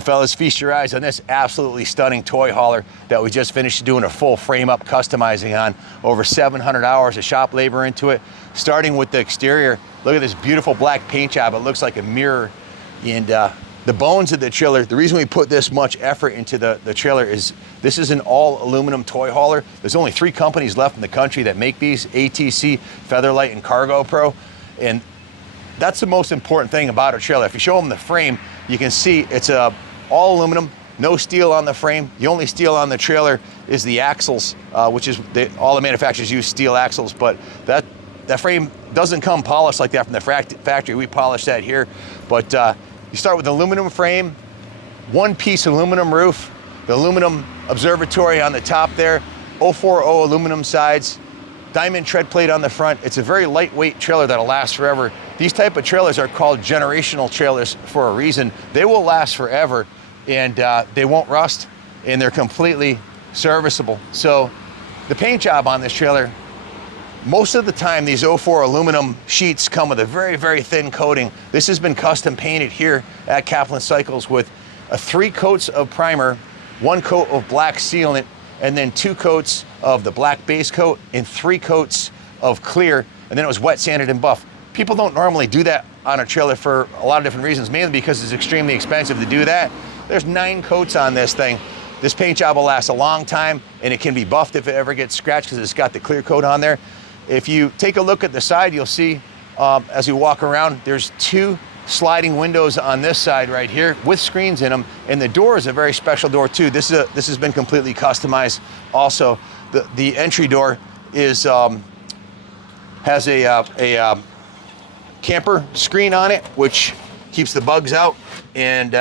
Fellas, feast your eyes on this absolutely stunning toy hauler that we just finished doing a full frame up customizing on. Over 700 hours of shop labor into it. Starting with the exterior, look at this beautiful black paint job. It looks like a mirror. And the bones of the trailer, the reason we put this much effort into the trailer is this is an all aluminum toy hauler. There's only 3 companies left in the country that make these: ATC, Featherlight, and Cargo Pro. And that's the most important thing about a trailer. If you show them the frame, you can see it's all aluminum, no steel on the frame. The only steel on the trailer is the axles, which is all the manufacturers use steel axles, but that frame doesn't come polished like that from the factory. We polish that here. But you start with aluminum frame, one-piece aluminum roof, the aluminum observatory on the top there, 040 aluminum sides, diamond tread plate on the front. It's a very lightweight trailer that'll last forever. These type of trailers are called generational trailers for a reason. They will last forever, and they won't rust, and they're completely serviceable. So the paint job on this trailer, most of the time these 04 aluminum sheets come with a very, very thin coating. This has been custom painted here at Kaplan Cycles with 3 coats of primer, 1 coat of black sealant, and then 2 coats of the black base coat and 3 coats of clear, and then it was wet sanded and buffed. People don't normally do that on a trailer for a lot of different reasons, mainly because it's extremely expensive to do that. There's 9 coats on this thing. This paint job will last a long time, and it can be buffed if it ever gets scratched because it's got the clear coat on there. If you take a look at the side, you'll see as you walk around, there's 2 sliding windows on this side right here with screens in them, and the door is a very special door too. This has been completely customized. Also, the entry door is has a camper screen on it, which keeps the bugs out, and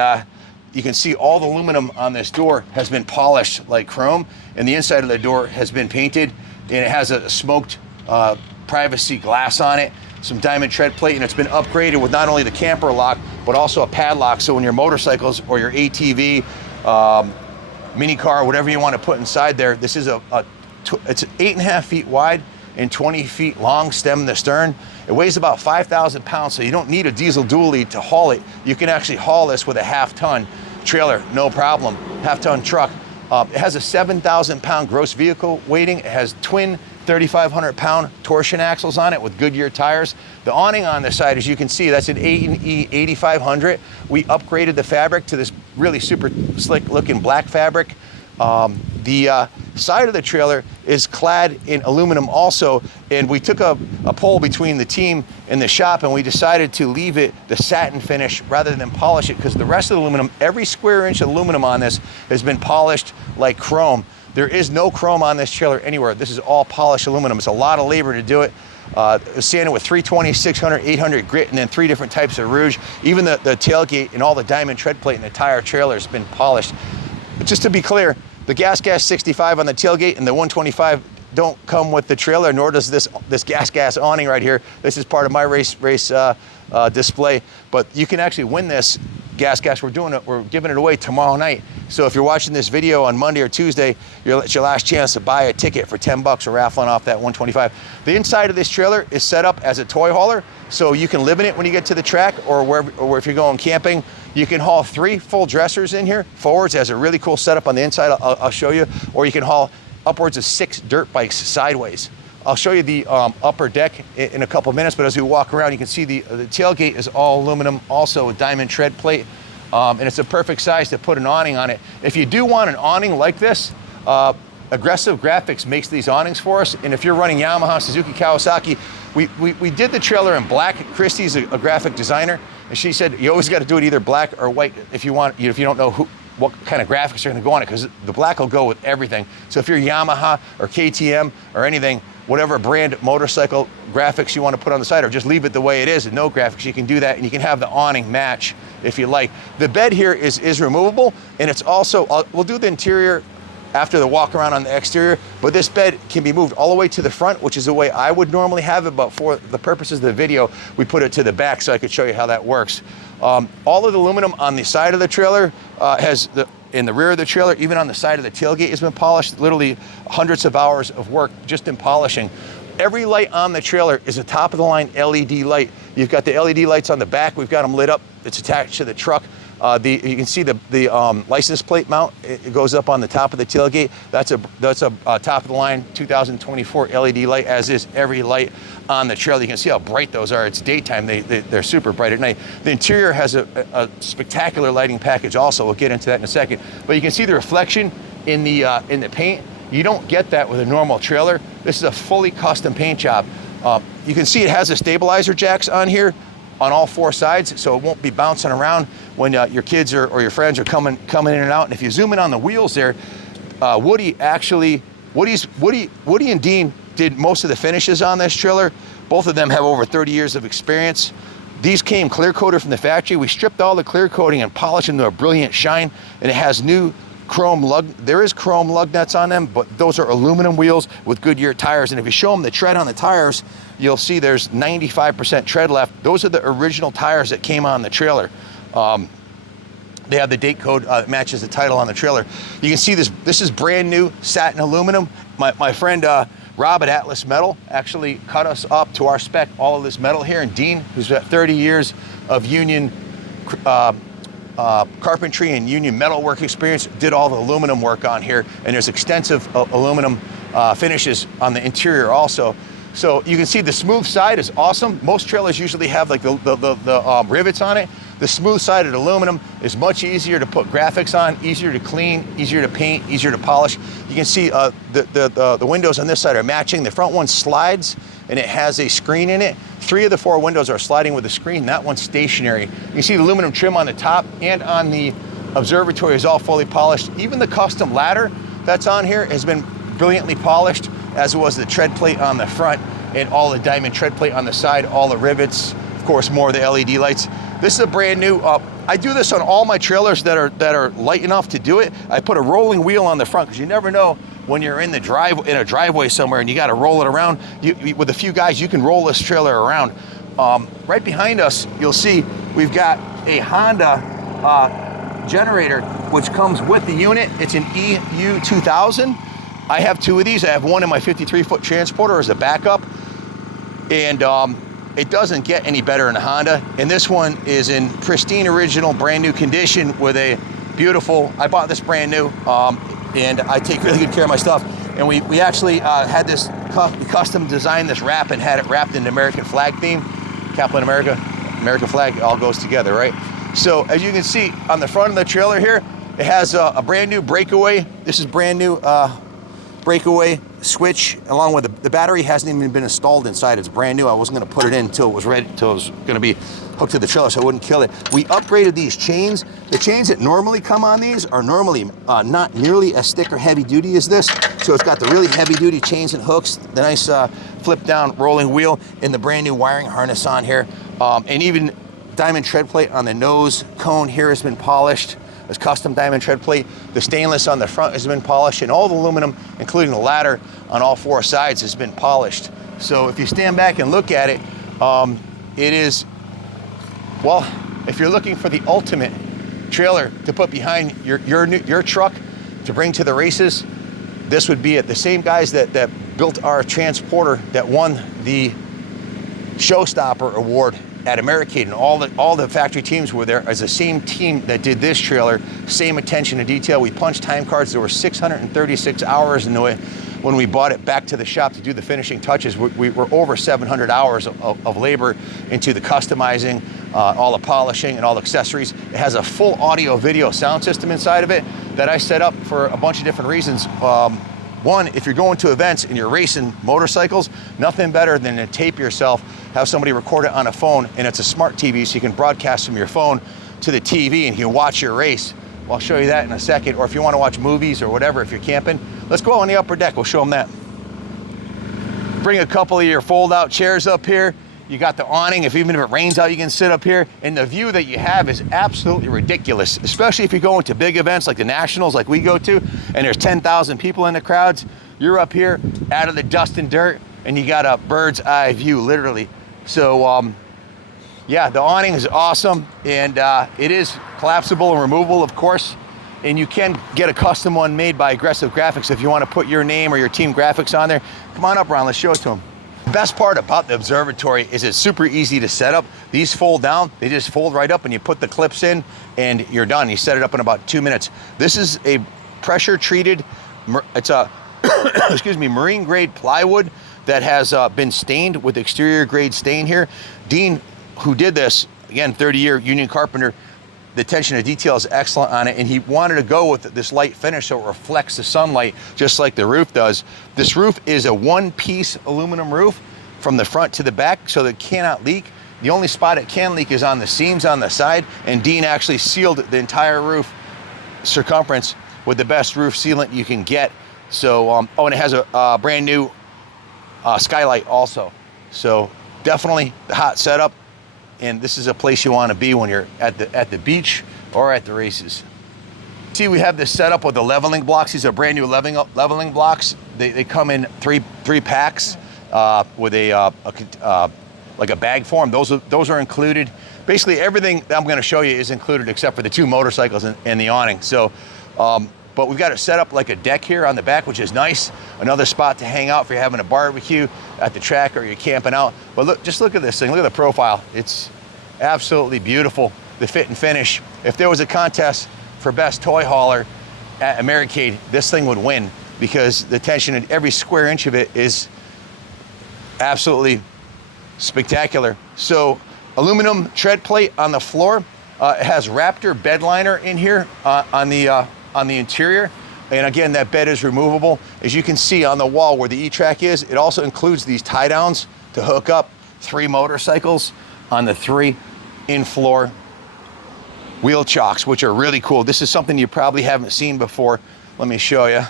you can see all the aluminum on this door has been polished like chrome, and the inside of the door has been painted, and it has a smoked privacy glass on it, some diamond tread plate, and it's been upgraded with not only the camper lock, but also a padlock, so when your motorcycles or your ATV, mini car, whatever you want to put inside there, this is it's 8.5 feet wide and 20 feet long, stem to stern. It weighs about 5,000 pounds, so you don't need a diesel dually to haul it. You can actually haul this with a half-ton trailer, no problem, half-ton truck. It has a 7,000 pound gross vehicle weighting. It has twin 3,500 pound torsion axles on it with Goodyear tires. The awning on the side, as you can see, that's an A&E 8500. We upgraded the fabric to this really super slick looking black fabric. The side of the trailer is clad in aluminum also, and we took a poll between the team and the shop, and we decided to leave it the satin finish rather than polish it, because the rest of the aluminum, every square inch of aluminum on this has been polished like chrome. There is no chrome on this trailer anywhere. This is all polished aluminum. It's a lot of labor to do it. It was sanded with 320, 600, 800 grit, and then 3 different types of rouge. Even the tailgate and all the diamond tread plate in the entire trailer has been polished. But just to be clear, the gas 65 on the tailgate and the 125 don't come with the trailer, nor does this gas awning right here. This is part of my race display. But you can actually win this gas. We're giving it away tomorrow night. So if you're watching this video on Monday or Tuesday, it's your last chance to buy a ticket for 10 bucks. We're raffling off that 125. The inside of this trailer is set up as a toy hauler, so you can live in it when you get to the track, or if you're going camping. You can haul 3 full dressers in here. Forwards has a really cool setup on the inside. I'll show you. Or you can haul upwards of 6 dirt bikes sideways. I'll show you the upper deck in a couple minutes, but as we walk around, you can see the tailgate is all aluminum, also a diamond tread plate, and it's a perfect size to put an awning on it. If you do want an awning like this, Aggressive Graphics makes these awnings for us, and if you're running Yamaha, Suzuki, Kawasaki, we did the trailer in black. Christy's a graphic designer, and she said you always got to do it either black or white if you don't know what kind of graphics are going to go on it, because the black will go with everything. So if you're Yamaha or KTM or anything, whatever brand motorcycle graphics you want to put on the side, or just leave it the way it is and no graphics, you can do that, and you can have the awning match if you like. The bed here is removable, and it's also, we'll do the interior after the walk around on the exterior, but this bed can be moved all the way to the front, which is the way I would normally have it, but for the purposes of the video, we put it to the back so I could show you how that works. All of the aluminum on the side of the trailer in the rear of the trailer, even on the side of the tailgate, has been polished. Literally hundreds of hours of work just in polishing. Every light on the trailer is a top of the line LED light. You've got the LED lights on the back. We've got them lit up. It's attached to the truck. You can see the license plate mount. It goes up on the top of the tailgate. That's a top of the line 2024 LED light, as is every light on the trailer. You can see how bright those are. It's daytime. They're super bright at night. The interior has a spectacular lighting package also. We'll get into that in a second. But you can see the reflection in the paint. You don't get that with a normal trailer. This is a fully custom paint job. You can see it has the stabilizer jacks on here on all four sides, so it won't be bouncing around when your kids or your friends are coming in and out. And if you zoom in on the wheels there, Woody and Dean did most of the finishes on this trailer. Both of them have over 30 years of experience. These came clear coated from the factory. We stripped all the clear coating and polished them to a brilliant shine, and it has new chrome lug. There is chrome lug nuts on them, but those are aluminum wheels with Goodyear tires. And if you show them the tread on the tires, you'll see there's 95% tread left. Those are the original tires that came on the trailer. They have the date code that matches the title on the trailer. You can see this is brand new satin aluminum. My friend Rob at Atlas Metal actually cut us up to our spec, all of this metal here. And Dean, who's got 30 years of union carpentry and union metalwork experience, did all the aluminum work on here. And there's extensive aluminum finishes on the interior also. So you can see the smooth side is awesome. Most trailers usually have like the rivets on it. The smooth sided aluminum is much easier to put graphics on, easier to clean, easier to paint, easier to polish. You can see the windows on this side are matching. The front one slides and it has a screen in it. 3 of the 4 windows are sliding with a screen. That one's stationary. You see the aluminum trim on the top and on the observatory is all fully polished. Even the custom ladder that's on here has been brilliantly polished, as was the tread plate on the front and all the diamond tread plate on the side, all the rivets, of course, more of the LED lights. This is a brand new, I do this on all my trailers that are light enough to do it. I put a rolling wheel on the front because you never know when you're in a driveway somewhere and you got to roll it around. With a few guys, you can roll this trailer around. Right behind us, you'll see we've got a Honda generator, which comes with the unit. It's an EU 2000. I have 2 of these. I have one in my 53-foot transporter as a backup. And it doesn't get any better in a Honda. And this one is in pristine, original, brand new condition with a beautiful, I bought this brand new, and I take really good care of my stuff. And we actually had this custom designed this wrap and had it wrapped in the American flag theme. Kaplan American flag, it all goes together, right? So as you can see on the front of the trailer here, it has a brand new breakaway. This is brand new breakaway switch, along with the battery hasn't even been installed inside. It's brand new. I wasn't going to put it in until it was ready, until it was going to be hooked to the trailer so I wouldn't kill it. We upgraded these chains. The chains that normally come on these are normally not nearly as thick or heavy duty as this. So it's got the really heavy duty chains and hooks, the nice flip down rolling wheel, and the brand new wiring harness on here. And even diamond tread plate on the nose cone here has been polished. This custom diamond tread plate. The stainless on the front has been polished, and all the aluminum, including the ladder on all 4 sides, has been polished. So if you stand back and look at it, it is, well, if you're looking for the ultimate trailer to put behind your truck to bring to the races, this would be it. The same guys that built our transporter that won the Showstopper Award at Americade, and all the factory teams were there as the same team that did this trailer. Same attention to detail. We punched time cards. There were 636 hours into it when we brought it back to the shop to do the finishing touches. We were over 700 hours of labor into the customizing, all the polishing and all the accessories. It has a full audio video sound system inside of it that I set up for a bunch of different reasons. One, if you're going to events and you're racing motorcycles, nothing better than to tape yourself, have somebody record it on a phone, and it's a smart TV, so you can broadcast from your phone to the TV and you can watch your race. Well, I'll show you that in a second. Or if you want to watch movies or whatever, if you're camping, let's go on the upper deck. We'll show them that. Bring a couple of your fold-out chairs up here. You got the awning. Even if it rains out, you can sit up here. And the view that you have is absolutely ridiculous, especially if you're going to big events like the Nationals, like we go to, and there's 10,000 people in the crowds. You're up here out of the dust and dirt, and you got a bird's eye view, literally. So, yeah, the awning is awesome, and it is collapsible and removable, of course. And you can get a custom one made by Aggressive Graphics if you want to put your name or your team graphics on there. Come on up, Ron. Let's show it to them. best part about the observatory is it's super easy to set up. These fold down, they just fold right up and you put the clips in and you're done. You set it up in about 2 minutes. This is a pressure treated, it's a, excuse me, marine grade plywood that has been stained with exterior grade stain here. Dean, who did this, again, 30-year union carpenter, the attention to detail is excellent on it, and he wanted to go with this light finish so it reflects the sunlight just like the roof does. This roof is a one-piece aluminum roof from the front to the back, so that it cannot leak. The only spot it can leak is on the seams on the side, and Dean actually sealed the entire roof circumference with the best roof sealant you can get. So, oh, and it has a brand new skylight also. So definitely the hot setup. And this is a place you want to be when you're at the beach or at the races. See, we have this set up with the leveling blocks. These are brand new leveling blocks. They come in three packs with like a bag form. Those are included. Basically everything that I'm going to show you is included except for the 2 motorcycles and the awning. So, but we've got it set up like a deck here on the back, which is nice. Another spot to hang out if you're having a barbecue at the track or you're camping out. But look, just look at this thing. Look at the profile. It's absolutely beautiful, the fit and finish. If there was a contest for best toy hauler at Americade, this thing would win because the tension in every square inch of it is absolutely spectacular. So aluminum tread plate on the floor. It has Raptor bed liner in here on the interior. And again, that bed is removable. As you can see on the wall where the E-track is, it also includes these tie downs to hook up 3 motorcycles on the 3 in-floor wheel chocks, which are really cool. This is something you probably haven't seen before. Let me show you.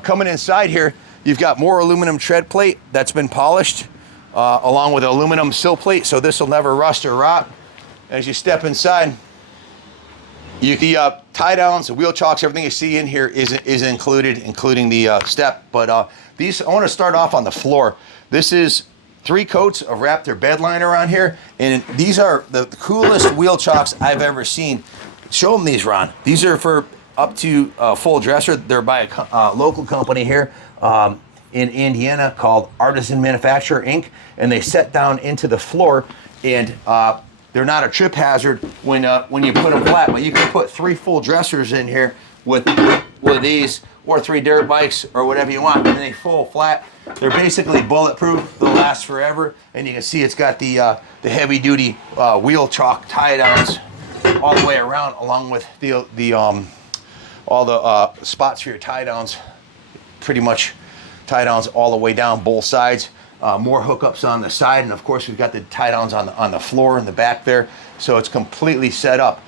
Coming inside here, you've got more aluminum tread plate that's been polished, along with aluminum sill plate, so this will never rust or rot. As you step inside, the tie downs, the wheel chocks, everything you see in here is included, including the step. But these, I want to start off on the floor. This is 3 coats of Raptor bed liner on here, and these are the coolest wheel chocks I've ever seen. Show them these, Ron. These are for up to full dresser. They're by a local company here in Indiana called Artisan Manufacturer Inc., and they set down into the floor, and they're not a trip hazard when you put them flat, but you can put 3 full dressers in here with these, or 3 dirt bikes, or whatever you want, and they fall flat. They're basically bulletproof. They'll last forever, and you can see it's got the heavy-duty wheel chalk tie downs all the way around, along with all the spots for your tie downs. Pretty much tie downs all the way down both sides. More hookups on the side, and of course we've got the tie downs on the floor in the back there, so it's completely set up.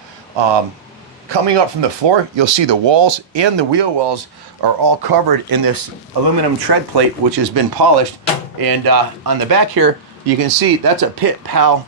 Coming up from the floor, you'll see the walls and the wheel wells are all covered in this aluminum tread plate, which has been polished. And on the back here, you can see that's a Pit Pal.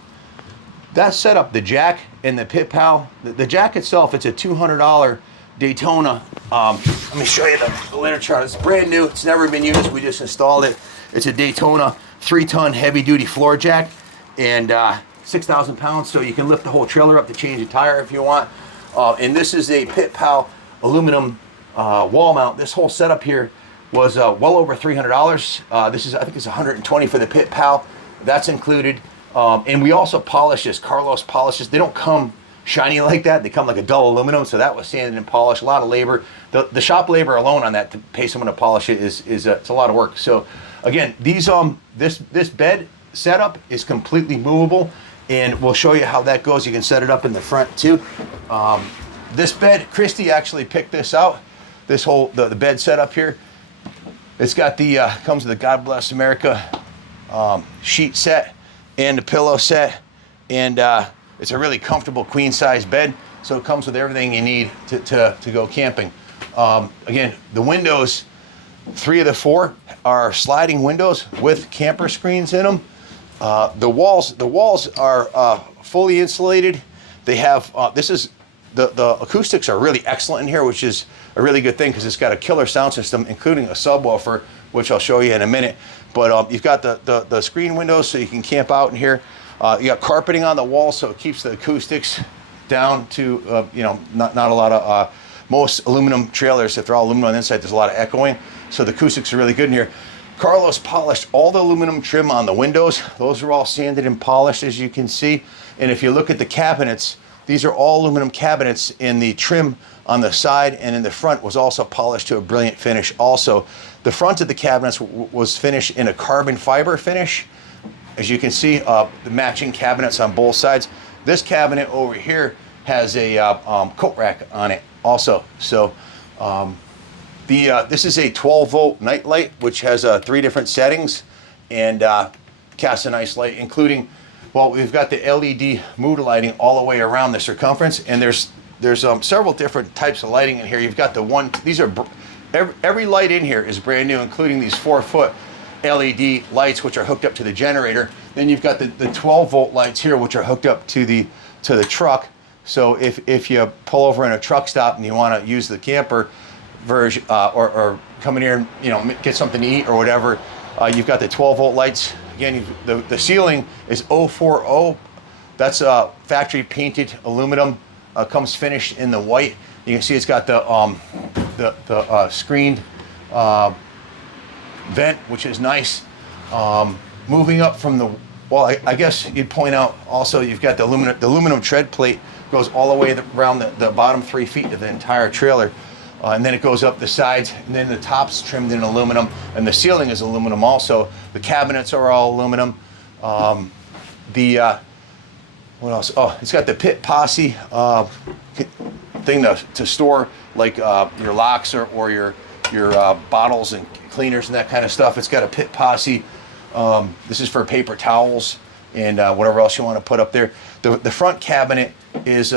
That set up the jack and the Pit Pal. The jack itself, it's a $200 Daytona. Let me show you the litter chart. It's brand new. It's never been used. We just installed it. It's a Daytona 3-ton heavy-duty floor jack, and 6,000 pounds, so you can lift the whole trailer up to change the tire if you want. And this is a Pit Pal aluminum wall mount. This whole setup here was well over $300. This is, I think it's $120 for the Pit Pal. That's included. And we also polish this. Carlos polishes. They don't come shiny like that. They come like a dull aluminum, so that was sanded and polished. A lot of labor. The shop labor alone on that to pay someone to polish it is it's a lot of work. So again, these this bed setup is completely movable, and we'll show you how that goes. You can set it up in the front too. This bed, Christy actually picked this out. This whole the bed setup here. It's got the comes with the God Bless America sheet set and the pillow set, and it's a really comfortable queen size bed. So it comes with everything you need to go camping. Again, the windows, 3 of the 4 are sliding windows with camper screens in them. The walls are fully insulated. They have the acoustics are really excellent in here, which is a really good thing because it's got a killer sound system, including a subwoofer, which I'll show you in a minute. But you've got the screen windows so you can camp out in here. You got carpeting on the wall, so it keeps the acoustics down to not a lot of most aluminum trailers. If they're all aluminum on the inside, there's a lot of echoing. So the acoustics are really good in here. Carlos polished all the aluminum trim on the windows. Those are all sanded and polished, as you can see. And if you look at the cabinets, these are all aluminum cabinets, and the trim on the side and in the front was also polished to a brilliant finish also. The front of the cabinets was finished in a carbon fiber finish. As you can see, the matching cabinets on both sides. This cabinet over here has a coat rack on it also. So this is a 12-volt night light, which has 3 different settings, and casts a nice light, including, well, we've got the LED mood lighting all the way around the circumference, and there's several different types of lighting in here. You've got the one, these are, every light in here is brand new, including these 4-foot LED lights, which are hooked up to the generator. Then you've got the 12-volt lights here, which are hooked up to the truck. So if you pull over in a truck stop and you want to use the camper version, or come in here and, you know, get something to eat or whatever, you've got the 12-volt lights. Again, the ceiling is 040. That's factory painted aluminum. Comes finished in the white. You can see it's got the screened vent, which is nice. Moving up from the, well, I guess you'd point out also, you've got the aluminum tread plate goes all the way around the bottom 3 feet of the entire trailer. And then it goes up the sides, and then the top's trimmed in aluminum, and the ceiling is aluminum also. The cabinets are all aluminum. What else? Oh, it's got the pit posse thing to store like your locks or your bottles and cleaners and that kind of stuff. It's got a pit posse. This is for paper towels and whatever else you want to put up there. The front cabinet is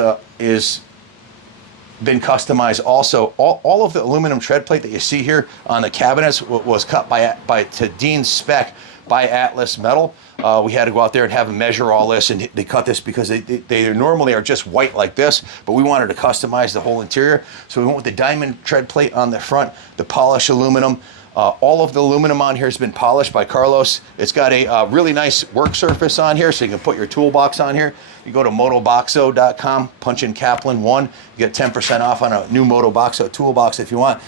been customized also. All of the aluminum tread plate that you see here on the cabinets was cut to Dean's spec by Atlas Metal. We had to go out there and have them measure all this, and they cut this because they normally are just white like this, but we wanted to customize the whole interior. So we went with the diamond tread plate on the front, the polished aluminum. All of the aluminum on here has been polished by Carlos. It's got a really nice work surface on here, so you can put your toolbox on here. You go to motoboxo.com, punch in Kaplan 1, you get 10% off on a new Motoboxo toolbox if you want.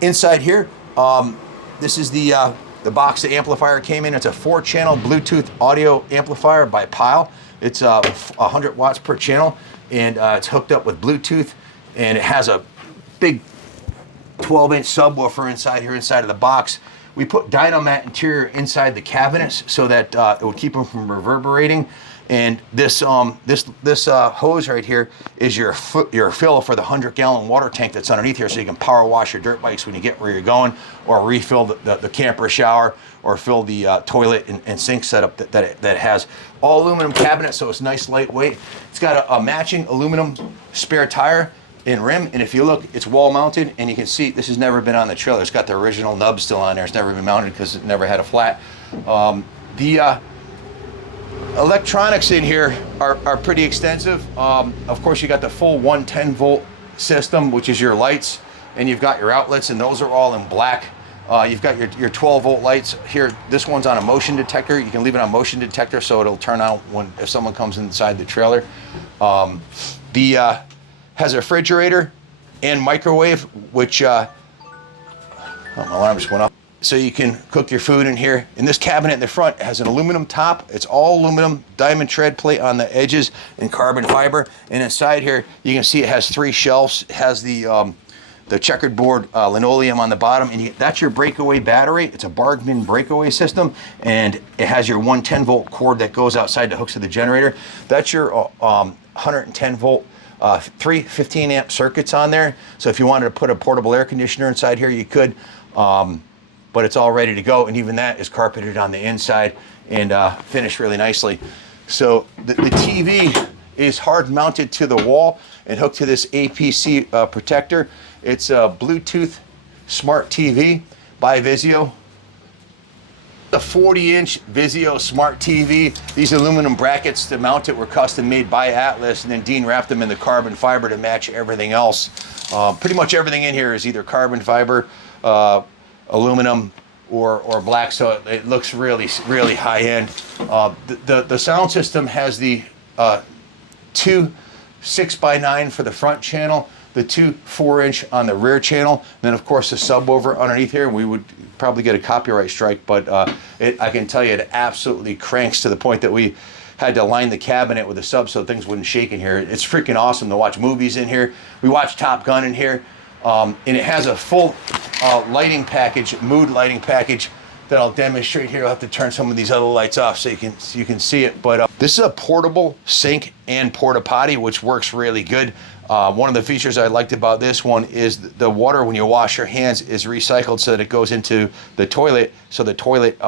Inside here, this is the box the amplifier came in. It's a 4-channel Bluetooth audio amplifier by Pyle. It's 100 watts per channel, and it's hooked up with Bluetooth, and it has a big 12-inch subwoofer inside of the box. We put Dynamat interior inside the cabinets so that it would keep them from reverberating. And this hose right here is your fill for the 100-gallon water tank that's underneath here, so you can power wash your dirt bikes when you get where you're going, or refill the camper shower, or fill the toilet and sink setup that it has. All aluminum cabinet, so it's nice, lightweight. It's got a matching aluminum spare tire and rim, and if you look, it's wall mounted, and you can see this has never been on the trailer. It's got the original nub still on there. It's never been mounted because it never had a flat. The electronics in here are pretty extensive. Of course, you got the full 110-volt system, which is your lights, and you've got your outlets, and those are all in black. You've got your 12-volt lights here. This one's on a motion detector. You can leave it on motion detector, so it'll turn on if someone comes inside the trailer. Has a refrigerator and microwave, which my alarm just went off. So you can cook your food in here. And this cabinet in the front has an aluminum top. It's all aluminum, diamond tread plate on the edges and carbon fiber. And inside here, you can see it has 3 shelves. It has the checkered board linoleum on the bottom, and that's your breakaway battery. It's a Bargman breakaway system, and it has your 110-volt cord that goes outside that hooks to the generator. That's your 110-volt 3 15-amp circuits on there. So if you wanted to put a portable air conditioner inside here, you could. But it's all ready to go, and even that is carpeted on the inside and finished really nicely. So the TV is hard mounted to the wall and hooked to this APC protector. It's a Bluetooth smart TV by Vizio. The 40-inch Vizio smart TV. These aluminum brackets to mount it were custom made by Atlas, and then Dean wrapped them in the carbon fiber to match everything else. Pretty much everything in here is either carbon fiber, aluminum, or black, so it looks really, really high end. The sound system has the 2 6x9 for the front channel, the two 4-inch on the rear channel, and then of course the subwoofer underneath here. We would probably get a copyright strike, but I can tell you it absolutely cranks to the point that we had to line the cabinet with a sub so things wouldn't shake in here. It's freaking awesome to watch movies in here. We watch Top Gun in here, and it has a full lighting package, mood lighting package that I'll demonstrate here. I'll have to turn some of these other lights off so you can see it. But this is a portable sink and porta potty, which works really good. One of the features I liked about this one is the water when you wash your hands is recycled so that it goes into the toilet, so the toilet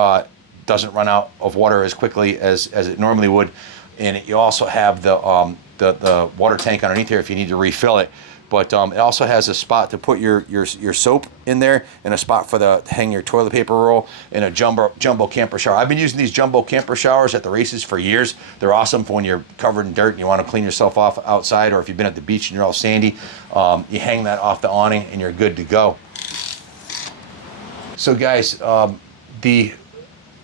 doesn't run out of water as quickly as it normally would. And you also have the water tank underneath here if you need to refill it. But it also has a spot to put your soap in there, and a spot for to hang your toilet paper roll, and a jumbo camper shower. I've been using these jumbo camper showers at the races for years. They're awesome for when you're covered in dirt and you want to clean yourself off outside, or if you've been at the beach and you're all sandy. You hang that off the awning and you're good to go. So guys, Dean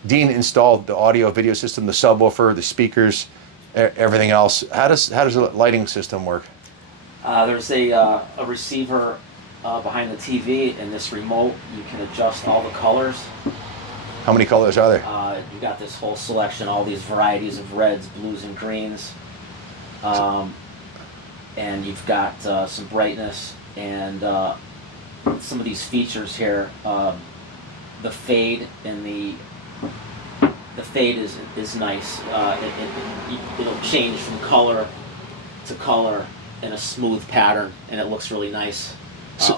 installed the audio video system, the subwoofer, the speakers, everything else. How does the lighting system work? There's a receiver behind the TV, and this remote, you can adjust all the colors. How many colors are there? You got this whole selection, all these varieties of reds, blues, and greens. And you've got some brightness and some of these features here. The fade and the fade is nice. It'll change from color to color in a smooth pattern, and it looks really nice.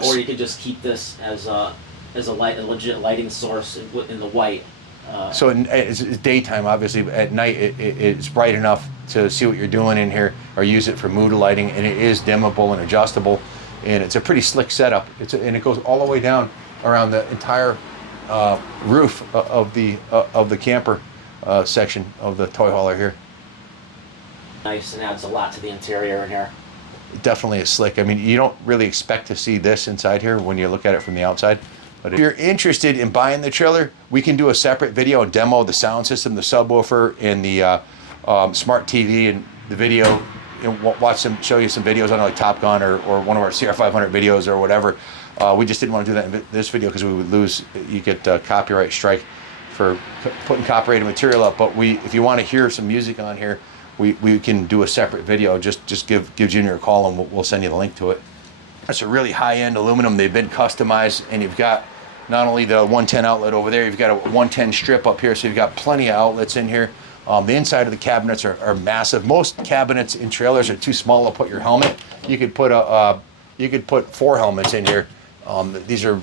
Or you could just keep this as a legit lighting source in the white. So it's daytime, obviously, but at night it's bright enough to see what you're doing in here, or use it for mood lighting, and it is dimmable and adjustable, and it's a pretty slick setup. And it goes all the way down around the entire roof of the camper section of the toy hauler here. Nice, and adds a lot to the interior in here. Definitely is slick. I mean, you don't really expect to see this inside here when you look at it from the outside. But if you're interested in buying the trailer, we can do a separate video and demo the sound system, the subwoofer, and the smart TV and the video, and show you some videos on like Top Gun or one of our CR500 videos or whatever. We just didn't want to do that in this video because we would you get a copyright strike for putting copyrighted material up. But if you want to hear some music on here, we can do a separate video. Just give Junior a call and we'll send you the link to it. It's a really high-end aluminum. They've been customized, and you've got not only the 110 outlet over there, you've got a 110 strip up here, so you've got plenty of outlets in here. The inside of the cabinets are massive. Most cabinets in trailers are too small to put your helmet. You could put 4 helmets in here. These are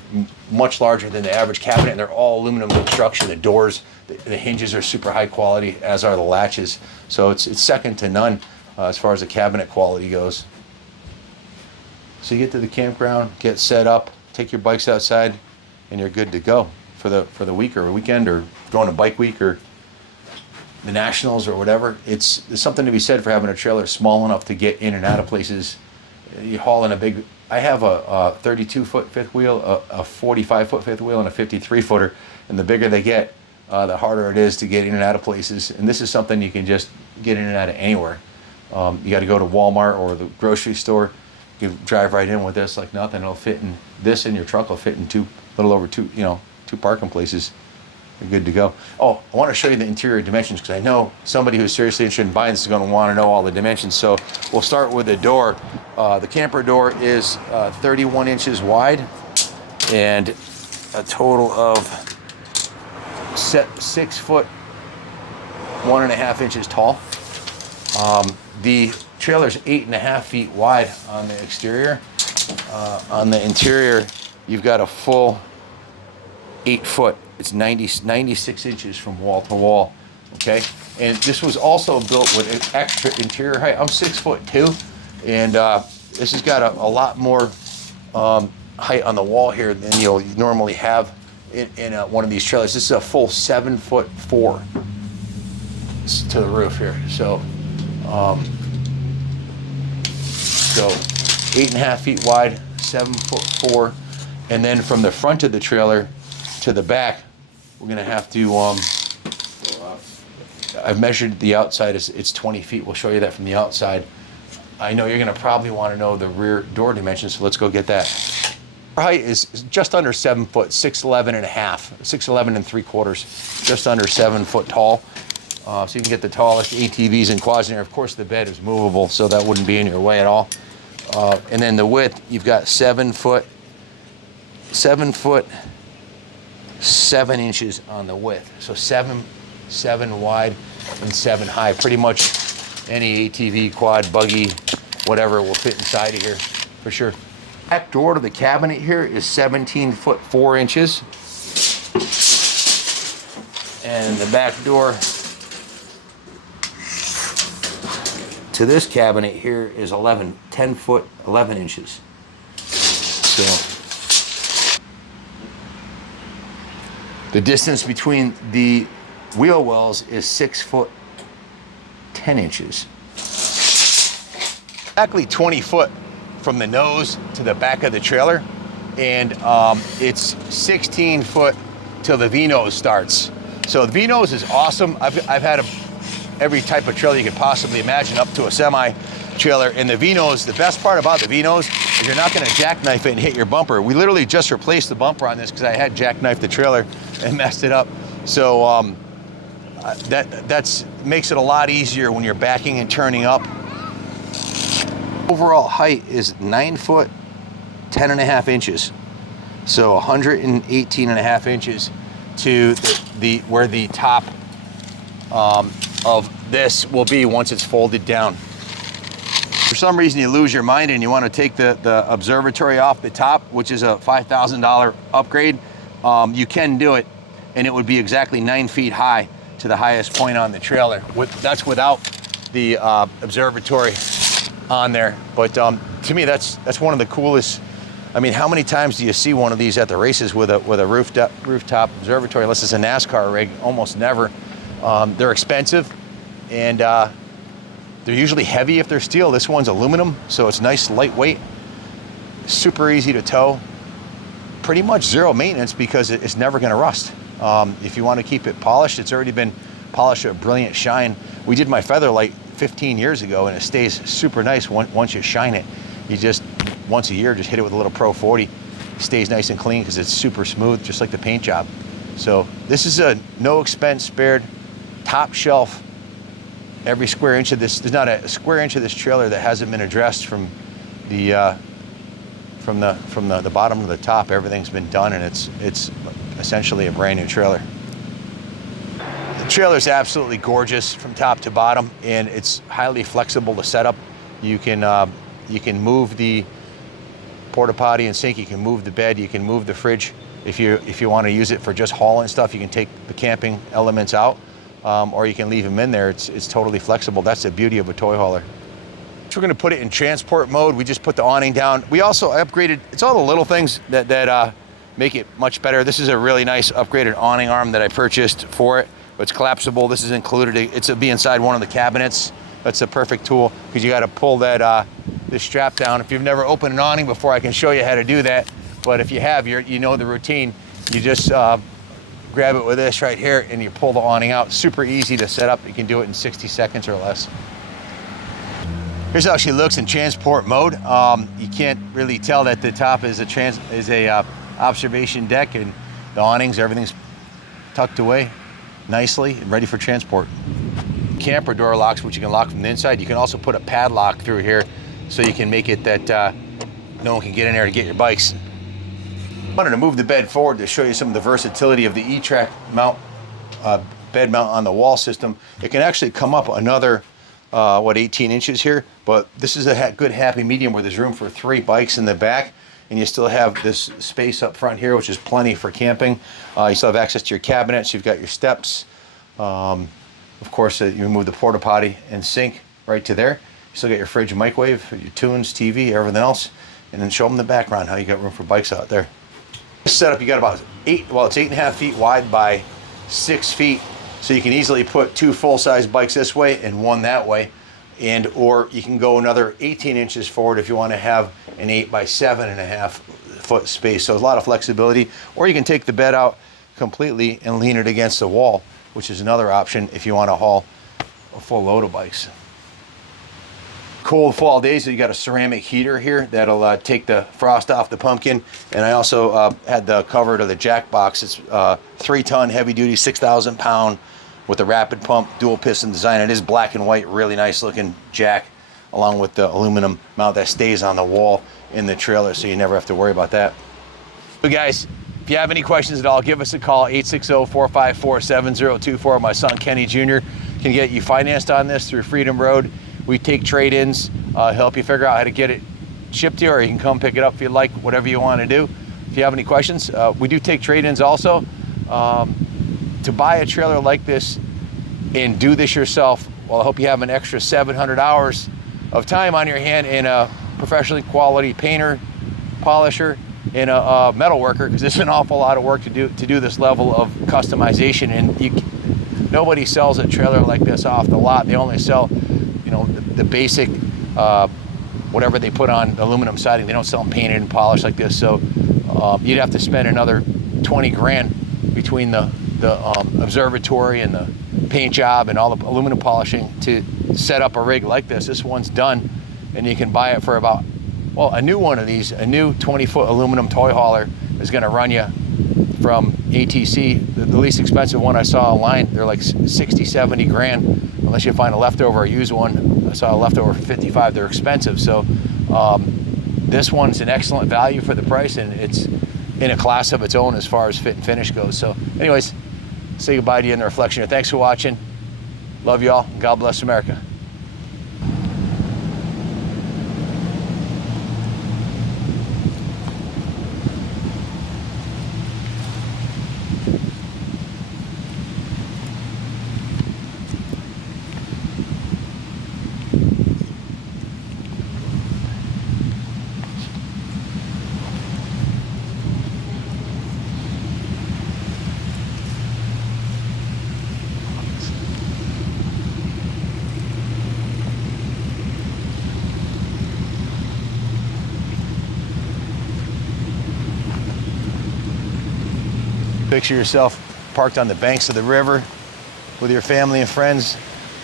much larger than the average cabinet, and they're all aluminum construction. The doors, the hinges are super high quality, as are the latches. So it's second to none as far as the cabinet quality goes. So you get to the campground, get set up, take your bikes outside, and you're good to go for the week or weekend, or going to bike week or the nationals or whatever. There's something to be said for having a trailer small enough to get in and out of places. You haul in I have a 32-foot fifth wheel, a 45-foot fifth wheel, and a 53-footer. And the bigger they get, the harder it is to get in and out of places. And this is something you can just get in and out of anywhere. You got to go to Walmart or the grocery store. You can drive right in with this like nothing. It'll fit in this, in your truck will fit in two parking places. You're good to go. Oh, I want to show you the interior dimensions because I know somebody who's seriously interested in buying this is going to want to know all the dimensions. So we'll start with the door. The camper door is 31 inches wide and a total of 6 foot 1.5 inches tall. The trailer's 8.5 feet wide on the exterior. On the interior, you've got a full 8 foot. It's 96 inches from wall to wall, okay? And this was also built with an extra interior height. I'm 6'2", and this has got a lot more height on the wall here than you'll normally have in one of these trailers. This is a full 7'4" to the roof here. So 8.5 feet wide, 7'4", and then from the front of the trailer to the back, we're gonna have to, I've measured the outside, it's 20 feet. We'll show you that from the outside. I know you're gonna probably wanna know the rear door dimensions, so let's go get that. Our height is just under 7 foot, 6'11 and a half, 6'11 and 3/4, just under 7 foot tall. So you can get the tallest ATVs and quads in here. Of course, the bed is movable, so that wouldn't be in your way at all. And then the width, you've got 7 foot, 7 inches on the width. So 7 wide and 7 high. Pretty much any ATV, quad, buggy, whatever will fit inside of here for sure. Back door to the cabinet here is 17 foot 4 inches. And the back door to this cabinet here is 10 foot 11 inches. So the distance between the wheel wells is 6 foot 10 inches. Exactly 20 foot from the nose to the back of the trailer, and it's 16 foot till the V-nose starts. So the V-nose is awesome. I've had every type of trailer you could possibly imagine, up to a semi trailer. And the V-nose, the best part about the V-nose is you're not going to jackknife it and hit your bumper. We literally just replaced the bumper on this because I had jackknifed the trailer and messed it up. So that makes it a lot easier when you're backing and turning up. Overall height is 9 foot 10 and a half inches. So 118 and a half inches to where the top of this will be once it's folded down. For some reason you lose your mind and you want to take the observatory off the top, which is a $5,000 upgrade, you can do it, and it would be exactly 9 feet high to the highest point on the trailer. That's without the observatory on there. But to me, that's one of the coolest. I mean, how many times do you see one of these at the races with a rooftop observatory, unless it's a NASCAR rig? Almost never. They're expensive, and they're usually heavy if they're steel. This one's aluminum, so it's nice, lightweight, super easy to tow. Pretty much zero maintenance because it's never gonna rust. If you want to keep it polished, it's already been polished to a brilliant shine. We did my Featherlight 15 years ago, and it stays super nice once you shine it. You just, once a year, just hit it with a little Pro 40. It stays nice and clean because it's super smooth, just like the paint job. So this is a no expense spared, top shelf. Every square inch of this, there's not a square inch of this trailer that hasn't been addressed from the bottom to the top. Everything's been done, and it's essentially a brand new trailer. The trailer is absolutely gorgeous from top to bottom, and it's highly flexible to set up. You can move the porta potty and sink. You can move the bed. You can move the fridge. If you want to use it for just hauling stuff, you can take the camping elements out, or you can leave them in there. It's totally flexible. That's the beauty of a toy hauler. So we're going to put it in transport mode. We just put the awning down. We also upgraded. It's all the little things that make it much better. This is a really nice upgraded awning arm that I purchased for it. It's collapsible. This is included. It'll be inside one of the cabinets. That's a perfect tool because you got to pull that this strap down. If you've never opened an awning before, I can show you how to do that. But if you have, you know the routine. You just grab it with this right here and you pull the awning out. Super easy to set up. You can do it in 60 seconds or less. Here's how she looks in transport mode. You can't really tell that the top is a observation deck, and the awnings, everything's tucked away nicely and ready for transport. Camper door locks, which you can lock from the inside. You can also put a padlock through here so you can make it that no one can get in there to get your bikes. I wanted to move the bed forward to show you some of the versatility of the E-Track mount, bed mount on the wall system. It can actually come up another 18 inches here, but this is a good happy medium where there's room for 3 bikes in the back, and you still have this space up front here, which is plenty for camping. You still have access to your cabinets. You've got your steps. Of course, you move the porta potty and sink right to there. You still got your fridge and microwave, your tunes, TV, everything else, and then show them the background, how you got room for bikes out there. This setup, you got about it's 8.5 feet wide by 6 feet. So you can easily put 2 full-size bikes this way and 1 that way, or you can go another 18 inches forward if you want to have an 8 by 7.5 foot space. So a lot of flexibility. Or you can take the bed out completely and lean it against the wall, which is another option if you want to haul a full load of bikes. cold fall days, you got a ceramic heater here that'll take the frost off the pumpkin. And I also had the cover to the jack box. It's 3-ton heavy duty, 6,000 pound with a rapid pump, dual piston design. It is black and white, really nice looking jack, along with the aluminum mount that stays on the wall in the trailer, so you never have to worry about that. So guys, if you have any questions at all, give us a call, 860-454-7024. My son Kenny Jr. can get you financed on this through Freedom Road. We take trade-ins, help you figure out how to get it shipped to you, or you can come pick it up if you like, whatever you want to do. If you have any questions, we do take trade-ins also. To buy a trailer like this and do this yourself, well, I hope you have an extra 700 hours of time on your hand in a professionally quality painter, polisher, and a metal worker, because it's an awful lot of work to do this level of customization. And nobody sells a trailer like this off the lot. They only sell, you know, the basic whatever they put on aluminum siding. They don't sell them painted and polished like this. So you'd have to spend another 20 grand between the observatory and the paint job and all the aluminum polishing to set up a rig like this. This one's done, and you can buy it for about, well, a new one of these, a new 20-foot aluminum toy hauler is going to run you from ATC. The least expensive one I saw online, they're like 60, 70 grand, unless you find a leftover or used one. I saw a leftover for 55. They're expensive. So this one's an excellent value for the price, and it's in a class of its own as far as fit and finish goes. So anyways, say goodbye to you in the reflection here. Thanks for watching. Love you all. God bless America. Picture yourself parked on the banks of the river with your family and friends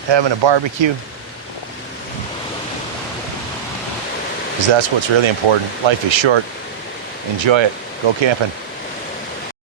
having a barbecue. Because that's what's really important. Life is short. Enjoy it. Go camping.